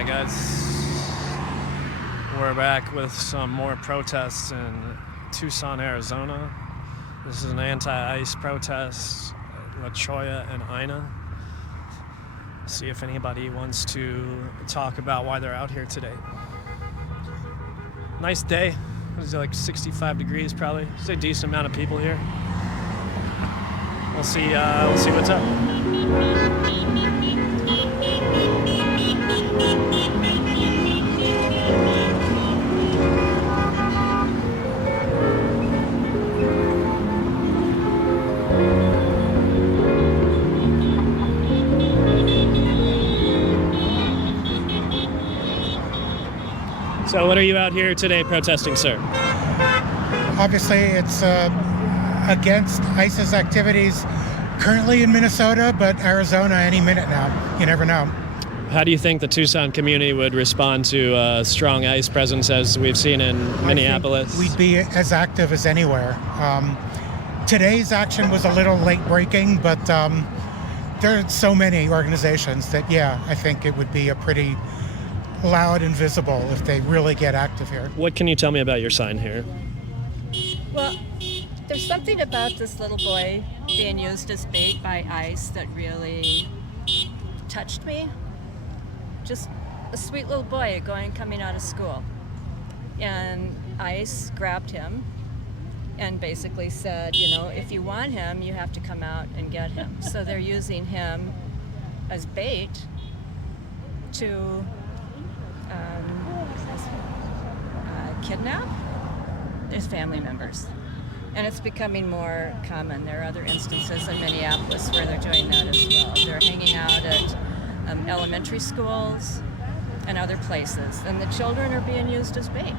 Alright guys, we're back with some more protests in Tucson, Arizona. This is an anti-ICE protest at La Cholla and Ina. See if anybody wants to talk about why they're out here today. Nice day. It's like 65 degrees probably. It's a decent amount of people here. We'll see what's up. So what are you out here today protesting, sir? Obviously, it's against ICE's activities currently in Minnesota, but Arizona any minute now. You never know. How do you think the Tucson community would respond to a strong ICE presence as we've seen in Minneapolis? We'd be as active as anywhere. Today's action was a little late breaking, but there are so many organizations that, yeah, I think it would be a pretty loud and visible if they really get active here. What can you tell me about your sign here? Well, there's something about this little boy being used as bait by ICE that really touched me. Just a sweet little boy coming out of school. And ICE grabbed him and basically said, you know, if you want him, you have to come out and get him. So they're using him as bait to kidnap his family members. And it's becoming more common. There are other instances in Minneapolis where they're doing that as well. They're hanging out at elementary schools and other places. And the children are being used as bait.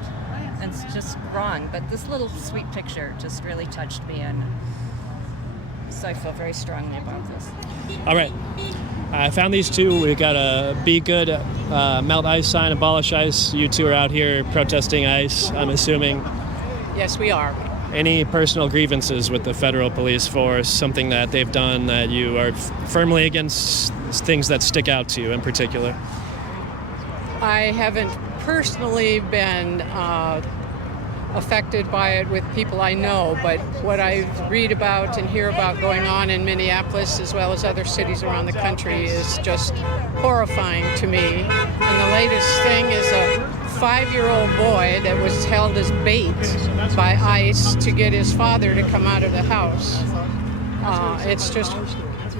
And it's just wrong. But this little sweet picture just really touched me. And so I feel very strongly about this. All right. I found these two. We got a Be Good, Melt ICE sign, Abolish ICE. You two are out here protesting ICE, I'm assuming. Yes, we are. Any personal grievances with the federal police force, something that they've done that you are firmly against, things that stick out to you in particular? I haven't personally been affected by it with people I know, but what I read about and hear about going on in Minneapolis as well as other cities around the country is just horrifying to me. And the latest thing is a 5-year-old boy that was held as bait by ICE to get his father to come out of the house. It's just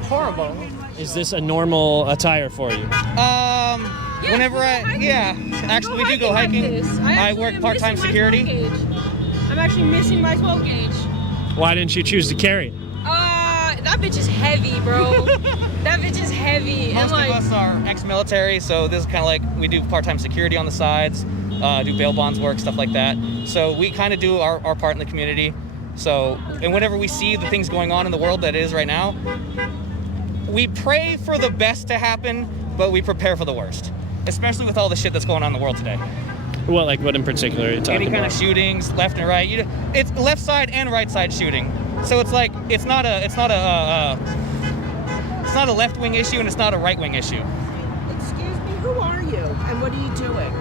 horrible. Is this a normal attire for you? Actually we do go hiking. I work part-time security. I'm actually missing my 12 gauge. Why didn't you choose to carry it? That bitch is heavy, bro. That bitch is heavy. Most of us are ex-military, so this is kind of like we do part-time security on the sides, do bail bonds work, stuff like that. So we kind of do our part in the community. So, and whenever we see the things going on in the world that it is right now, we pray for the best to happen, but we prepare for the worst. Especially with all the shit that's going on in the world today. What in particular are you talking about? Any kind of shootings, left and right. It's left side and right side shooting. So it's like it's not a left-wing issue and it's not a right-wing issue. Excuse me, who are you and what are you doing?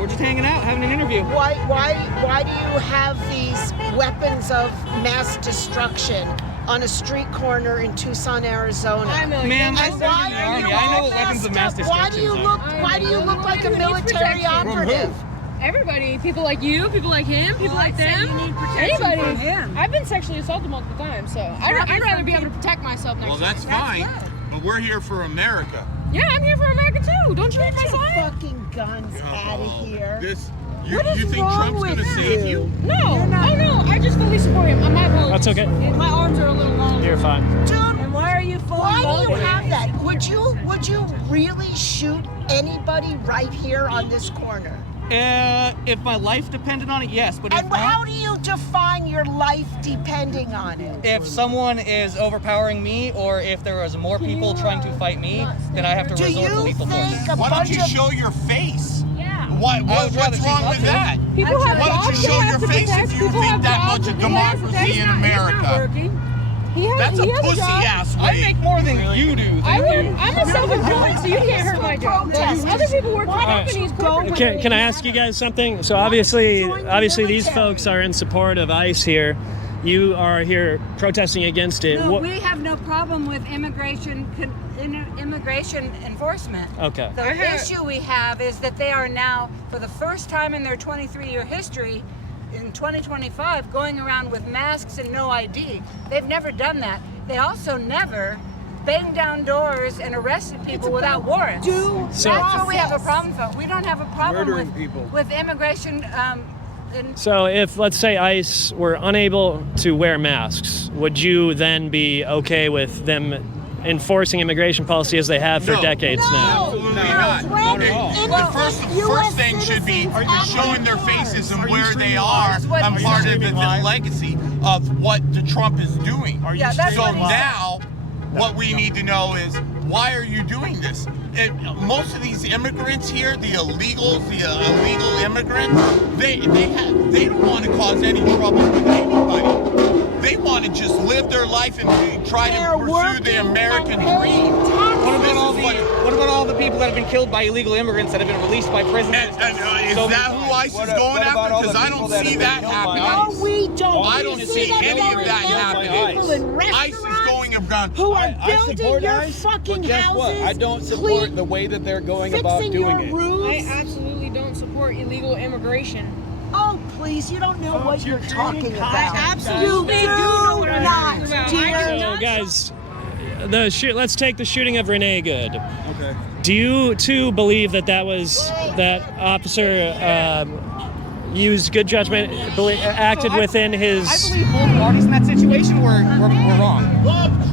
We're just hanging out, having an interview. Why do you have these weapons of mass destruction on a street corner in Tucson, Arizona? Ma'am, I served in the Army. I know what weapons of mass destruction are. Why do you look like a military operative? Everybody, people like you, people like him, people like them, anybody. I've been sexually assaulted multiple times, so I'd rather be able to protect myself next time. Well, that's fine, but we're here for America. Yeah, I'm here for America too. Don't you hate my Get your sign? fucking guns out of here. You think Trump's gonna save you? No, I just fully support him. My apologies. That's okay. My arms are a little long. You're fine. Dude, And why are you fully why do you loaded? have that? Would you really shoot anybody right here on this corner? If my life depended on it, yes. But if And not, how do you define your life depending on it? if someone is overpowering me, or if there was more people trying to fight me, then I have to Do resort to you lethal force. think a Why don't bunch you of show your face? Yeah. What's wrong with that? People have Why don't you jobs show they your have to face protect. if you People think have that jobs much of that they have to democracy protect. in America? He's not working. That's a he has pussy job. ass I way. make more than you do. I'm a self-employed, so you can't hurt my protesting? Other people work for Why don't companies. you go with Can I ask you guys something? So obviously these folks are in support of ICE here. You are here protesting against it. No, we have no problem with immigration enforcement. Okay. The issue we have is that they are now, for the first time in their 23-year history, in 2025, going around with masks and no ID. They've never done that. They also never banged down doors and arrested people without warrants. That's what we have a problem with. We don't have a problem with immigration. So if, let's say, ICE were unable to wear masks, would you then be okay with them enforcing immigration policy as they have for decades now? Absolutely not. The first thing should be showing their faces and where they are. I'm part of the legacy of what the Trump is doing. So now, what we need to know is, why are you doing this? Most of these immigrants here, the illegal immigrants, they don't want to cause any trouble with anybody. They want to just live their life and try to pursue the American dream. What about all the people that have been killed by illegal immigrants that have been released by prison? Is that who ICE is going after? Because I don't see that happening. No, we don't. I don't see any of that happening. ICE is going around. Who are building your fucking houses? I don't support the way that they're going about doing it. I absolutely don't support illegal immigration. Oh, please, you don't know what you're talking about. I absolutely do know what I'm talking about. So guys, let's take the shooting of Renee Good. Okay. Do you too believe that that officer used good judgment, acted within his? I believe both parties in that situation were wrong.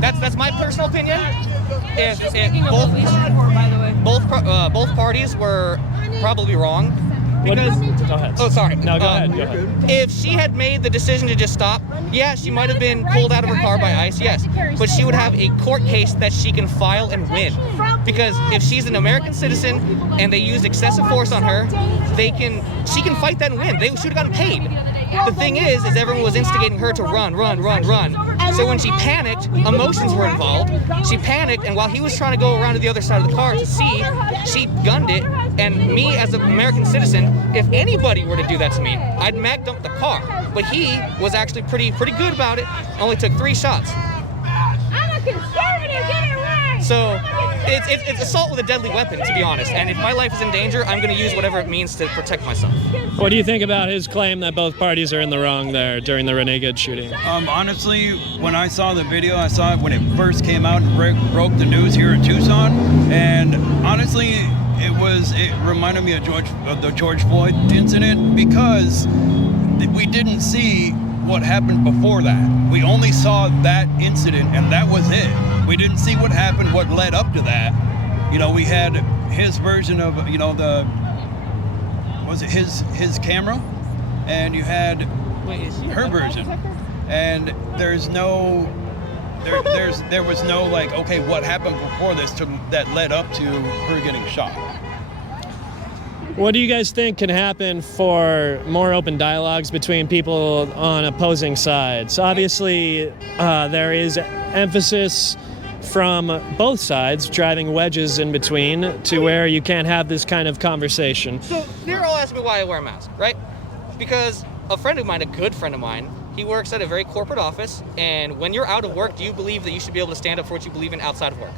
That's my personal opinion. If both parties were probably wrong. Because, go ahead. Oh, sorry. No, go ahead. Go ahead. If she had made the decision to just stop, yeah, she might have been pulled out of her car by ICE, yes. But she would have a court case that she can file and win. Because if she's an American citizen and they used excessive force on her, she can fight that and win. They should have gotten paid. The thing is everyone was instigating her to run. So when she panicked, emotions were involved. She panicked, and while he was trying to go around to the other side of the car to see, she gunned it. And me, as an American citizen, if anybody were to do that to me, I'd mag dump the car. But he was actually pretty good about it. Only took 3 shots. I'm a conservative, get it right! So it's assault with a deadly weapon, to be honest. And if my life is in danger, I'm going to use whatever it means to protect myself. What do you think about his claim that both parties are in the wrong there during the Renee Good shooting? Honestly, when I saw the video, I saw it when it first came out and broke the news here in Tucson. And honestly, it reminded me of the George Floyd incident, because we didn't see what happened before that. We only saw that incident, and that was it. We didn't see what happened, what led up to that. We had his version of, his camera, and you had her version. And there was no like, okay, what happened before this that led up to her getting shot. What do you guys think can happen for more open dialogues between people on opposing sides? Obviously, there is emphasis from both sides driving wedges in between to where you can't have this kind of conversation. So they're all asking me why I wear a mask, right? Because a friend of mine, a good friend of mine, he works at a very corporate office, and when you're out of work, do you believe that you should be able to stand up for what you believe in outside of work?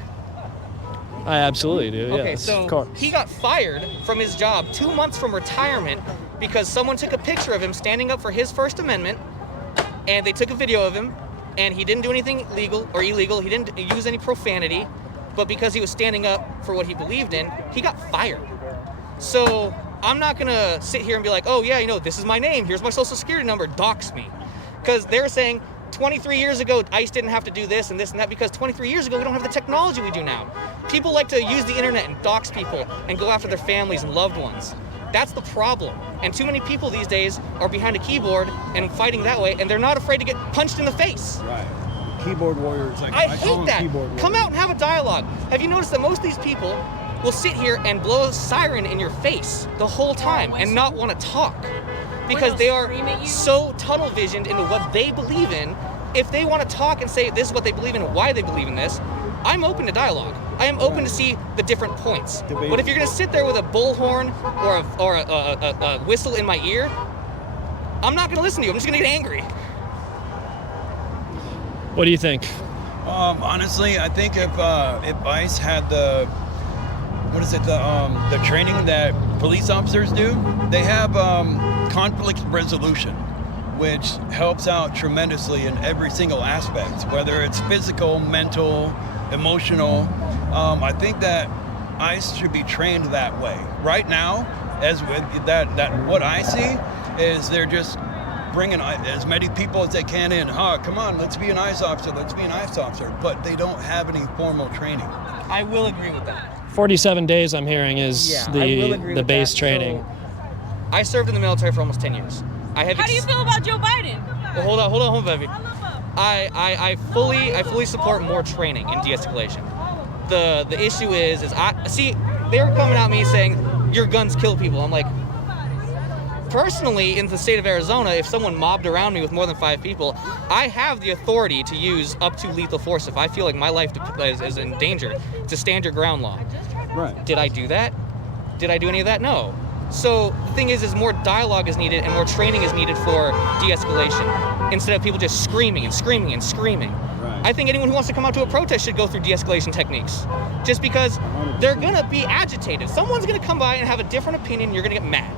I absolutely do, Okay, yes, so of course. he got fired from his job 2 months from retirement because someone took a picture of him standing up for his First Amendment, and they took a video of him, and he didn't do anything illegal. He didn't use any profanity, but because he was standing up for what he believed in, he got fired. So I'm not gonna sit here and be like, oh yeah, this is my name, here's my social security number, dox me. Because they're saying 23 years ago, ICE didn't have to do this and this and that, because 23 years ago, we don't have the technology we do now. People like to use the internet and dox people and go after their families and loved ones. That's the problem. And too many people these days are behind a keyboard and fighting that way, and they're not afraid to get punched in the face. Right. Keyboard warriors. I hate that. Come out and have a dialogue. Have you noticed that most of these people will sit here and blow a siren in your face the whole time and not want to talk? Because they are so tunnel visioned into what they believe in. If they want to talk and say this is what they believe in and why they believe in this, I'm open to dialogue. I am open to see the different points. But if you're gonna sit there with a bullhorn or a whistle in my ear, I'm not gonna listen to you. I'm just gonna get angry. What do you think? Honestly, I think if ICE had the training that police officers do, they have conflict resolution, which helps out tremendously in every single aspect, whether it's physical, mental, emotional. I think that ICE should be trained that way. Right now, as with that what I see is they're just bringing as many people as they can in. Come on, let's be an ICE officer, let's be an ICE officer. But they don't have any formal training. I will agree with that. 47 days, I'm hearing, is the base training. So, I served in the military for almost 10 years. How do you feel about Joe Biden? Well, hold on, baby. I fully support more training in de-escalation. The issue is I see they were coming at me saying your guns kill people. I'm like, personally, in the state of Arizona, if someone mobbed around me with more than 5 people, I have the authority to use up to lethal force if I feel like my life is in danger. It's a stand your ground law. Right. Did I do that? Did I do any of that? No. So the thing is more dialogue is needed and more training is needed for de-escalation instead of people just screaming and screaming and screaming. Right. I think anyone who wants to come out to a protest should go through de-escalation techniques, just because 100%. they're gonna be agitated. Someone's gonna come by and have a different opinion. You're gonna get mad.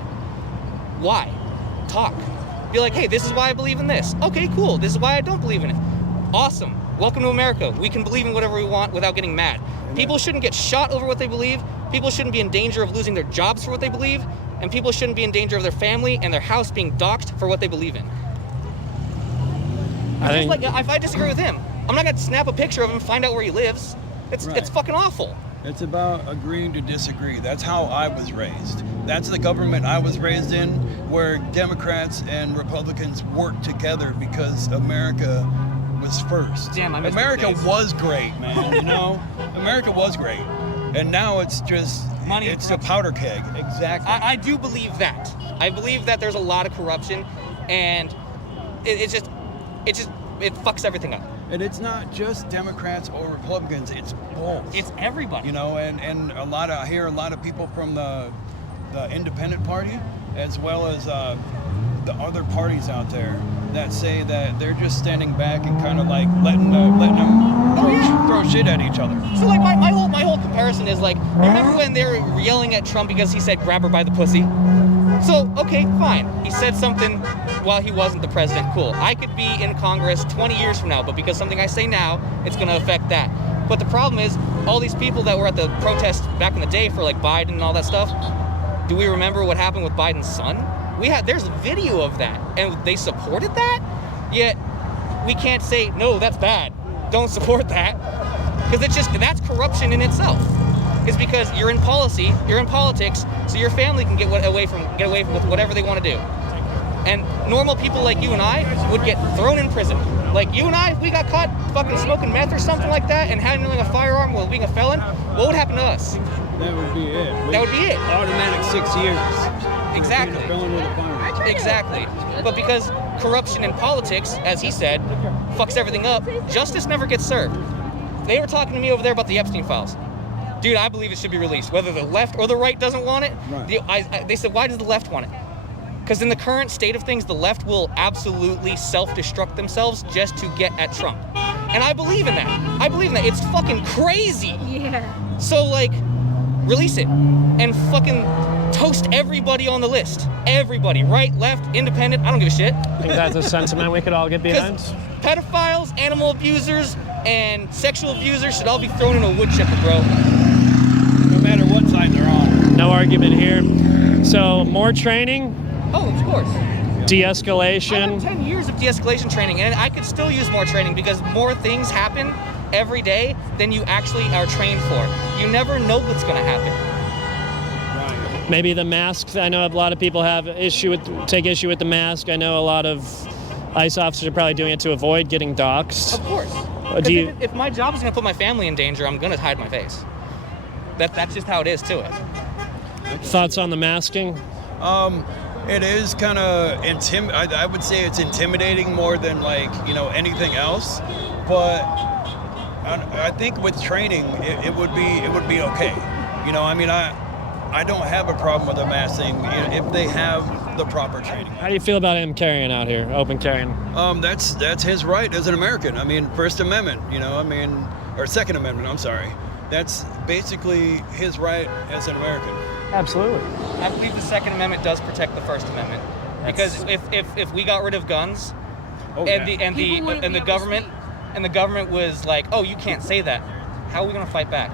Why? Talk. Be like, hey, this is why I believe in this. Okay, cool. This is why I don't believe in it. Awesome. Welcome to America. We can believe in whatever we want without getting mad. People shouldn't get shot over what they believe. People shouldn't be in danger of losing their jobs for what they believe. And people shouldn't be in danger of their family and their house being doxxed for what they believe in. If I disagree with him, I'm not gonna snap a picture of him and find out where he lives. It's fucking awful. It's about agreeing to disagree. That's how I was raised. That's the government I was raised in, where Democrats and Republicans work together because America was first. Damn, I missed America the days. was great, man. You know, America was great, and now it's just Money and It's a powder keg. Exactly. I do believe that. I believe that there's a lot of corruption, and it fucks everything up. And it's not just Democrats or Republicans, it's both. It's everybody. You know, and I hear a lot of people from the independent party, as well as the other parties out there, that say that they're just standing back and kind of like letting them throw shit at each other. So like my whole comparison is like, remember when they were yelling at Trump because he said grab her by the pussy? So, okay, fine. He said something while he wasn't the president. Cool. I could be in Congress 20 years from now, but because something I say now, it's going to affect that. But the problem is, all these people that were at the protest back in the day for like Biden and all that stuff, do we remember what happened with Biden's son? There's a video of that, and they supported that? Yet, we can't say, no, that's bad. Don't support that. Because that's corruption in itself. It's because you're in policy, you're in politics, so your family can get away with whatever they want to do. And normal people like you and I would get thrown in prison. Like you and I, if we got caught fucking smoking meth or something like that and handling a firearm while being a felon, what would happen to us? That would be it. That would be it. Automatic 6 years. Exactly. Being a felon with a firearm. Exactly. But because corruption in politics, as he said, fucks everything up, justice never gets served. They were talking to me over there about the Epstein files. Dude, I believe it should be released. Whether the left or the right doesn't want it, right. They said, why does the left want it? Because in the current state of things, the left will absolutely self-destruct themselves just to get at Trump. And I believe in that. I believe in that. It's fucking crazy. Yeah. So, like, release it and fucking toast everybody on the list. Everybody, right, left, independent, I don't give a shit. I think that's a sentiment we could all get behind. Pedophiles, animal abusers, and sexual abusers should all be thrown in a wood chipper, bro. No matter what side they're on. No argument here. So, more training? Oh, of course. De-escalation. I have 10 years of de-escalation training, and I could still use more training because more things happen every day than you actually are trained for. You never know what's going to happen. Right. Maybe the masks. I know a lot of people take issue with the mask. I know a lot of ICE officers are probably doing it to avoid getting doxxed. Of course. If my job is going to put my family in danger, I'm going to hide my face. That's just how it is to it. Thoughts on the masking? It is kind of I would say it's intimidating more than anything else. But I think with training, it would be okay. You know, I mean, I don't have a problem with the mask thing if they have the proper training. How do you feel about him carrying out here, open carrying? That's his right as an American. I mean, First Amendment, you know, I mean, or Second Amendment, I'm sorry. That's basically his right as an American. Absolutely. I believe the Second Amendment does protect the First Amendment. Because if we got rid of guns the government was like, oh, you can't say that, how are we going to fight back?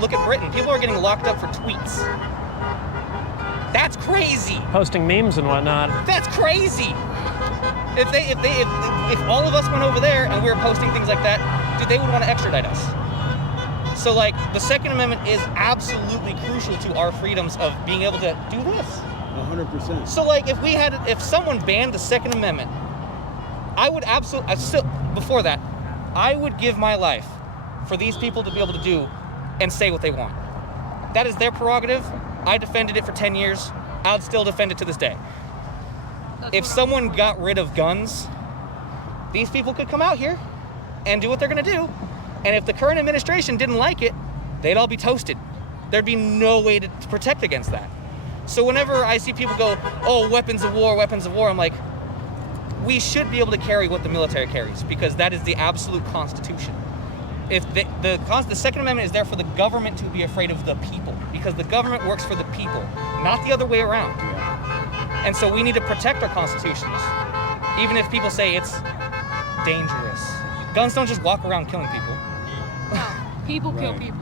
Look at Britain. People are getting locked up for tweets. That's crazy. Posting memes and whatnot. That's crazy. If all of us went over there and we were posting things like that, dude, they would want to extradite us. So like the Second Amendment is absolutely crucial to our freedoms of being able to do this. 100%. So like if someone banned the Second Amendment, I would before that, I would give my life for these people to be able to do and say what they want. That is their prerogative. I defended it for 10 years. I would still defend it to this day. If someone got rid of guns, these people could come out here and do what they're going to do. And if the current administration didn't like it, they'd all be toasted. There'd be no way to protect against that. So whenever I see people go, oh, weapons of war, I'm like, we should be able to carry what the military carries because that is the absolute Constitution. If the Second Amendment is there for the government to be afraid of the people because the government works for the people, not the other way around. And so we need to protect our constitutions, even if people say it's dangerous. Guns don't just walk around killing people. People kill people.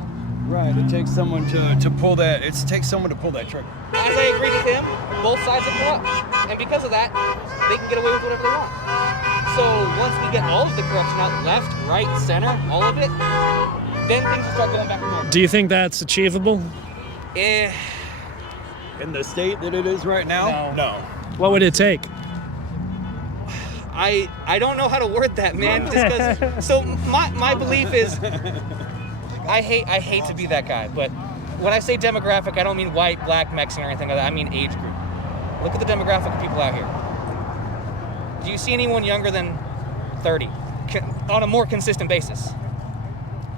Right. It takes someone to pull that. It takes someone to pull that trigger. As I agree with him, both sides are corrupt, and because of that, they can get away with whatever they want. So once we get all of the corruption out, left, right, center, all of it, then things will start going back to normal. Do you think that's achievable? Eh. In the state that it is right now? No. What would it take? I don't know how to word that, man. Just 'cause, so my belief is, I hate to be that guy, but when I say demographic, I don't mean white, black, Mexican, or anything like that. I mean age group. Look at the demographic of people out here. Do you see anyone younger than 30 on a more consistent basis?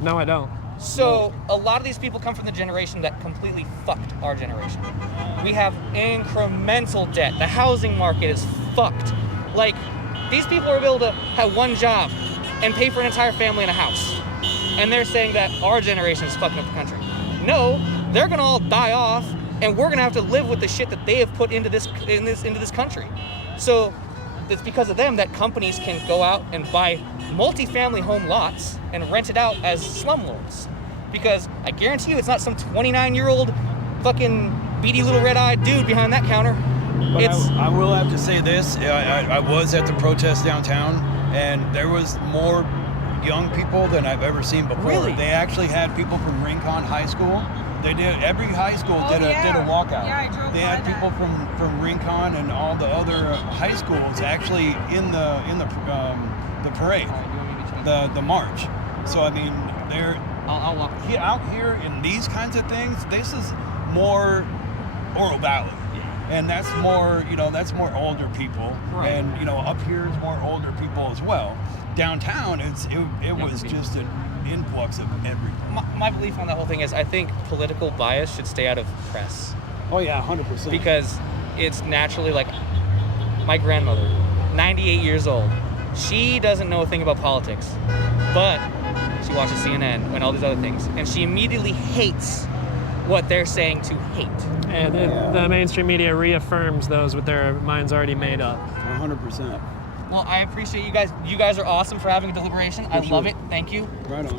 No, I don't. So a lot of these people come from the generation that completely fucked our generation. We have incremental debt. The housing market is fucked. Like, these people are able to have one job and pay for an entire family in a house. And they're saying that our generation is fucking up the country. No, they're gonna all die off, and we're gonna have to live with the shit that they have put into this country. So it's because of them that companies can go out and buy multi-family home lots and rent it out as slumlords. Because I guarantee you it's not some 29-year-old fucking beady little red-eyed dude behind that counter. But I will have to say this. I was at the protest downtown, and there was more young people than I've ever seen before. Really? They actually had people from Rincon High School. They did. Every high school did a walkout. Yeah, I drove They had people from Rincon and all the other high schools actually in the parade, the march. So I mean, I'll walk. Out here in these kinds of things, this is more Oro Valley. And that's more, that's more older people. Right. And, up here is more older people as well. Downtown, it was just an influx of everything. My belief on that whole thing is I think political bias should stay out of press. Oh, yeah, 100%. Because it's naturally like my grandmother, 98 years old. She doesn't know a thing about politics, but she watches CNN and all these other things. And she immediately hates what they're saying to hate. And the mainstream media reaffirms those with their minds already made up. 100%. Well, I appreciate you guys. You guys are awesome for having a deliberation. I love it. Thank you. Right on.